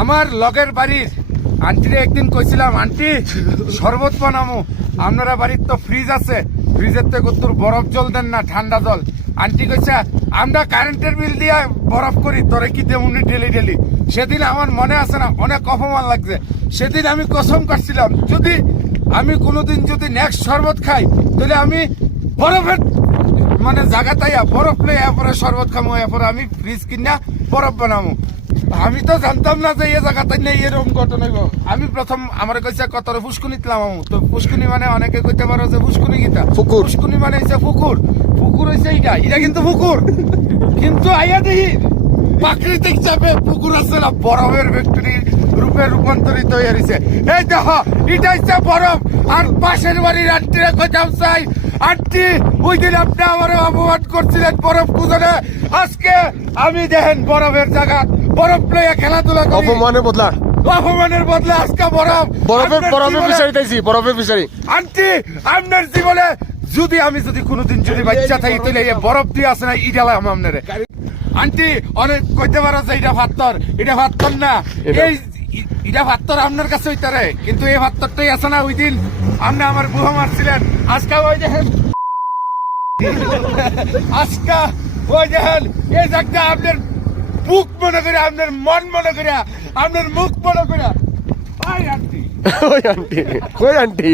আমার লগের বাড়ির আন্টিরে একদিন কইছিলাম, আন্টি শরবত বানামু, আপনারা বাড়ির তো ফ্রিজ আছে, ফ্রিজের তো কত্তুর বরফ জল দেন না, ঠান্ডা জল। আন্টি কইছে আমরা কারেন্টের বিল দিয়ে বরফ করি, তোরে কি তেমনি ডেলি ডেলি। সেদিন আমার মনে আছে না, অনেক অপমান লাগছে। সেদিন আমি কসম করছিলাম, যদি আমি কোনোদিন যদি নেক্সট শরবত খাই, তাহলে আমি বরফের মানে জায়গা তাইয়া বরফ লই এরপরে শরবত খামো, এরপরে আমি ফ্রিজ কিনা বরফ বানামো। আমি তো জানতাম না যে এই জায়গাতে নেই এরকম ঘটনা হইব। আমি প্রথম আমার কইছে কতরে ফুসকুনি দিলাম, তো ফুসকুনি মানে অনেকে কইতে পারো যে ফুসকুনি কিতা, ফুসকুনি মানে হইছে পুকুর, পুকুর হইছে এটা কিন্তু পুকুর, কিন্তু আইয়া দেখি প্রাকৃতিক চাপে পুকুর আছে না, বরফের ফ্যাক্টরি রূপে রূপান্তরিত হয়ে গেছে। এই দেখো এটা হচ্ছে বরফ। আর পাশের বাড়ির আন্টিরা কইতাম চাই, আন্টি ওই দিন আপনি আমার অপমান করছিলেন বরফ খুঁজে, আজকে আমি দেখেন বরফের জায়গা বরফ লইয়া খেলাধুলা করি। অপমানের বদলে আজকে বরফের ফিশারি আন্টি আপনার জীবনে যদি আমি যদি কোনোদিন যদি বাচ্চা থাকি, তাহলে এই বরফ দিয়ে আছে না ইডালা আপনারে। আন্টি অনেক কইতে পারো যে এটা ভাত্তর, এটা ভাত্তর না, এই এটা ভাত্তর আপনার কাছে হইতারে, কিন্তু এই ভাত্তরটাই আছে না, ওই দিন আপনি আমার বুহা মারছিলেন। আজকে ওই দেখেন, আজকে ওই দেখেন এই জায়গাটা আপনার বুক মনে করে, আপনার মন মনে করে, আপনার মুখ মনে করে। ওই আন্টি